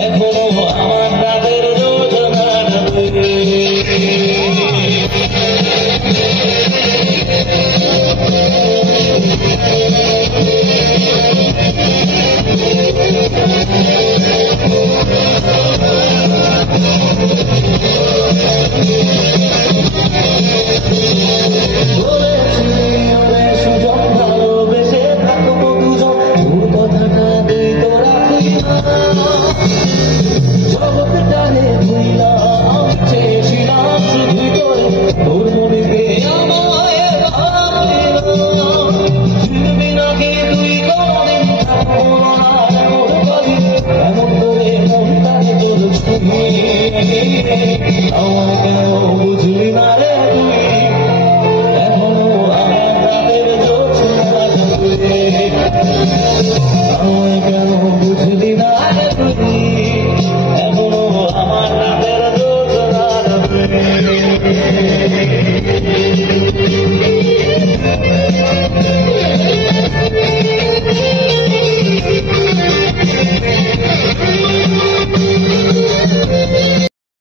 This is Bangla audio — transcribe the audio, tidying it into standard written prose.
এখনো আমার রাতের যোজনা জগৎটারে তুইলা আমি চেয়েছিলাম শুধু তোরে তোর মনে পেয়ে আমায় ভাবলি নাকি তুই কোনদিন থাকবো না এমন করি এমন করে মনটাকে তোর ছবি আমার কেন